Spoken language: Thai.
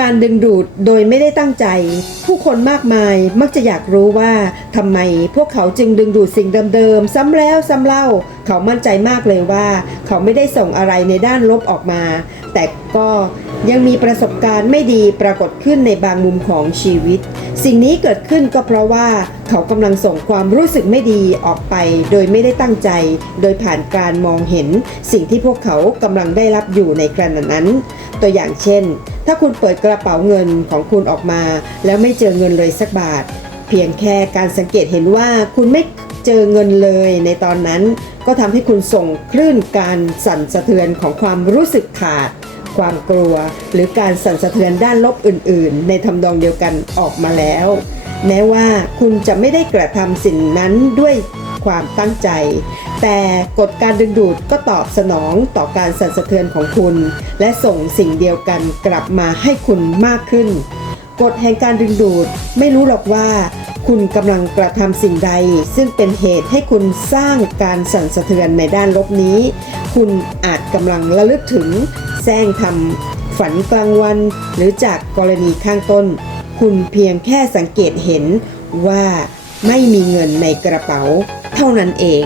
การดึงดูดโดยไม่ได้ตั้งใจ ผู้คนมากมายมักจะอยากรู้ว่าทำไมพวกเขาจึงดึงดูดสิ่งเดิมๆ ซ้ำแล้วซ้ำเล่า เขามั่นใจมากเลยว่า เขาไม่ได้ส่งอะไรในด้านลบออกมา แต่ก็ยังมีประสบการณ์ไม่ดีปรากฏขึ้นในบางมุมของชีวิต สิ่งนี้เกิดขึ้นก็เพราะว่าเขากำลังส่งความรู้สึกไม่ดีออกไป โดยไม่ได้ตั้งใจ โดยผ่านการมองเห็น สิ่งที่พวกเขากำลังได้รับอยู่ในขณะนั้น ตัวอย่างเช่น ถ้าคุณเปิดกระเป๋าเงินของคุณออกมา แล้วไม่เจอเงินเลยสักบาท เพียงแค่การสังเกตเห็นว่าคุณไม่เจอเงินเลยในตอนนั้น ก็ทำให้คุณส่งคลื่นการสั่นสะเทือนของความรู้สึกขาด ความกลัว หรือการสั่นสะเทือนด้านลบอื่น ๆ ในทำนองเดียวกันออกมาแล้ว แม้ว่าคุณจะไม่ได้กระทำสิ่งนั้นด้วยความตั้งใจ แต่กฎการดึงดูดก็ตอบสนองต่อการสั่นสะเทือนของคุณ และส่งสิ่งเดียวกันกลับมาให้คุณมากขึ้น กฎแห่งการดึงดูดไม่รู้หรอกว่า คุณกำลังกระทำสิ่งใด ซึ่งเป็นเหตุให้คุณสร้างการสั่นสะเทือนในด้านลบนี้ คุณอาจกำลังระลึกถึงแซงทำฝันกลางวัน หรือจากกรณีข้างต้น คุณเพียงแค่สังเกตเห็นว่าไม่มีเงินในกระเป๋าเท่านั้นเอง